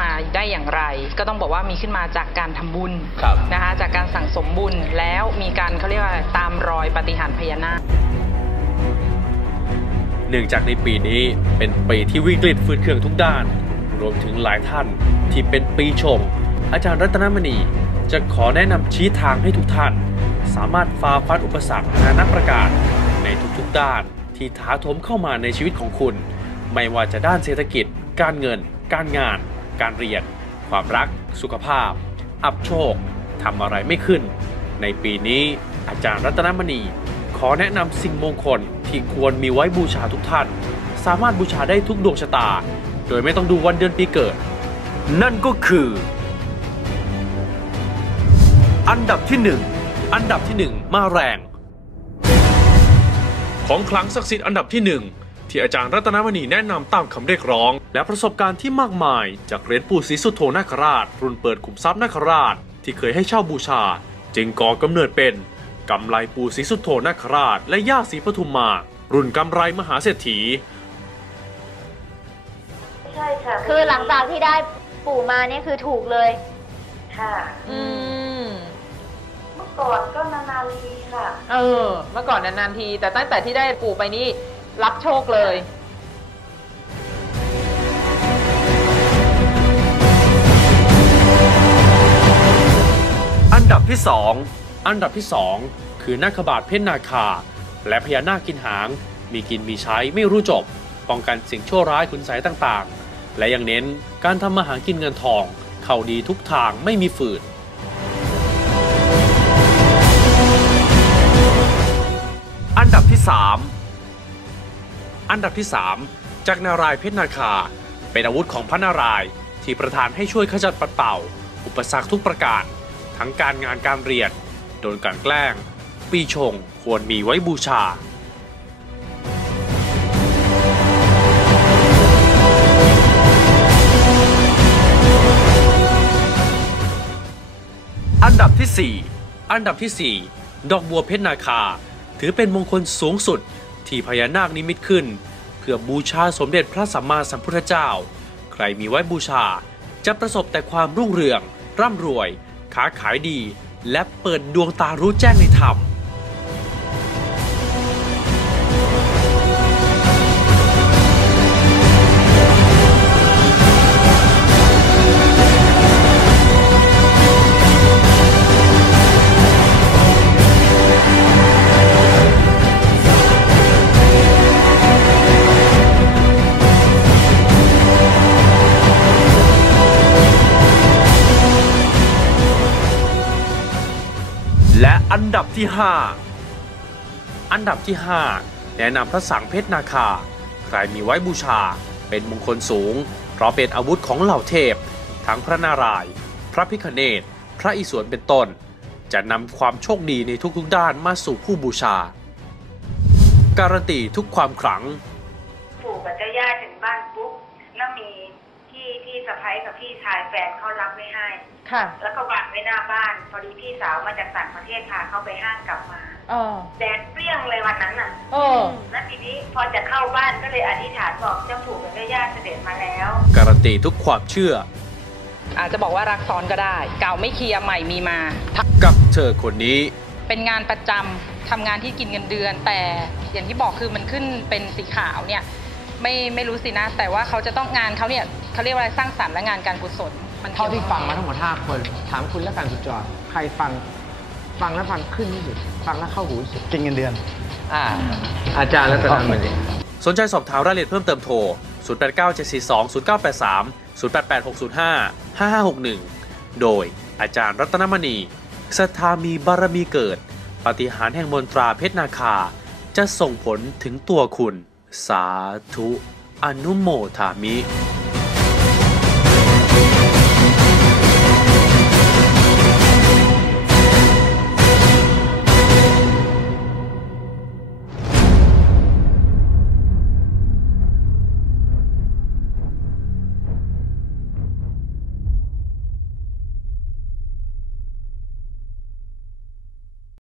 มาได้อย่างไร ก็ต้องบอกว่ามีขึ้นมาจากการทำบุญครับนะคะจากการสั่งสมบุญแล้วมีการเขาเรียกว่าตามรอยปาฏิหารย์พญานาคเนื่องจากในปีนี้เป็นปีที่วิกฤตฟื้นเครื่องทุกด้าน รวมถึงหลายท่านที่เป็นปีชง อาจารย์รัตนมณี จะขอแนะนำชี้ทางให้ทุกท่าน สามารถฝ่าฟันอุปสรรคนานาประการ ในทุกๆด้านที่ท้าโถมเข้ามาในชีวิตของคุณ ไม่ว่าจะด้านเศรษฐกิจ การเงิน การงาน การเรียน ความรัก สุขภาพ อับโชคทำอะไรไม่ขึ้น ในปีนี้อาจารย์รัตนมณี ขอแนะนำสิ่งมงคลที่ควรมีไว้บูชาทุกท่าน สามารถบูชาได้ทุกดวงชะตา โดยไม่ต้องดูวันเดือนปีเกิด นั่นก็คือ อันดับที่หนึ่งอันดับที่หนึ่งมาแรง ของคลังศักดิ์สิทธิ์อันดับที่หนึ่ง ที่อาจารย์รัตนมณีแนะนำตามคำเรียกร้อง และประสบการณ์ที่มากมาย จากเหรียญปู่ศรีสุโธนาคราช รุ่นเปิดขุมทรัพย์นาคราช ที่เคยให้เช่าบูชา จึงก่อกำเนิดเป็นกำไลปู่ศรีสุโธนาคราช และย่าศรีปทุมมา รุ่นกำไรมหาเศรษฐีใช่ค่ะคือหลังจากที่ได้ปู่มาเนี่ยคือถูกเลยค่ะ อืมเมื่อก่อนก็นานๆทีค่ะ เออ เมื่อก่อนนานๆที แต่ตั้งแต่ที่ได้ปู่ไปนี่ รับโชคเลยอันดับที่ 2 อันดับที่ 2 คือนาคบาทเพชรนาคา และพญานาคกินหาง มีกินมีใช้ไม่รู้จบ ป้องกันสิ่งชั่วร้ายคุณไสยต่างๆ และยังเน้นการทำมาหากินเงินทอง เข้าดีทุกทางไม่มีฝืด อันดับที่ 3 อันดับที่ 3 จากนารายเพชรนาคา เป็นอาวุธของพระนารายณ์ที่ประทานให้ช่วยขจัดปัดเป่า อุปสรรคทุกประการ ทั้งการงานการเรียน โดนกลันแกล้ง ปีชงควรมีไว้บูชา อันดับที่ 4 อันดับทีสี่4 ดอกบัวเพชรนาคา ถือเป็นมงคลสูงสุด ที่พญานาคนิมิตขึ้น เพื่อบูชาสมเด็จพระสัมมาสัมพุทธเจ้า ใครมีไว้บูชาจะประสบแต่ความรุ่งเรือง ร่ำรวย ค้าขายดี และเปิดดวงตารู้แจ้งในธรรม อันดับที่ 5 อันดับที่ 5 แนะนำพระสังเพชรนาคา ใครมีไว้บูชา เป็นมงคลสูง เพราะเป็นอาวุธของเหล่าเทพ ทั้งพระนารายณ์พระพิคเนตพระอิศวรเป็นต้น จะนำความโชคดีในทุกๆด้านมาสู่ผู้บูชา การันตีทุกความขลัง ปู่กับเจ้าย่าถึงบ้านปุ๊บแล้วมี พี่พี่สะพ้ยกับพี่ชายแฟนเขารับไม่ให้ ค่ะ แล้วก็วางไว้หน้าบ้าน พอดีพี่สาวมาจากต่างประเทศพาเขาไปห้างกลับมาเออแดดเปรี้ยงเลยวันนั้นน่ะเออแล้วทีนี้พอจะเข้าบ้านก็เลยอธิษฐานบอกเจ้าปู่กับเจ้าย่าเสด็จมาแล้ว การันตีทุกความเชื่อ อาจจะบอกว่ารักซ้อนก็ได้ เก่าไม่เคลียร์ใหม่มีมา กับเธอคนนี้เป็นงานประจำทำงานที่กินเงินเดือน แต่อย่างที่บอกคือมันขึ้นเป็นสีขาวเนี่ย ไม่ไม่รู้สินะ แต่ว่าเขาจะต้องงานเขาเนี่ยเขาเรียกว่าอะไรสร้างสรรค์และงานการกุศลมันเท่าที่กี่ยวฟังมาทั้งหมด5คน ถามคุณและกันคุณจอดใครฟัง ฟังแล้วฟังขึ้นที่สุด ฟังแล้วเข้าหูที่สุด กินเงินเดือน อ่า อาจารย์และกันมันสนใจสอบถามรายละเอียดเพิ่มเติมโทร 089742 0983 088605 5561 โดยอาจารย์รัตนมณีศรัทธามีบารมีเกิดปาฏิหารย์แห่งมนตราเพชรนาคา จะส่งผลถึงตัวคุณ สาธุอนุโมทามิ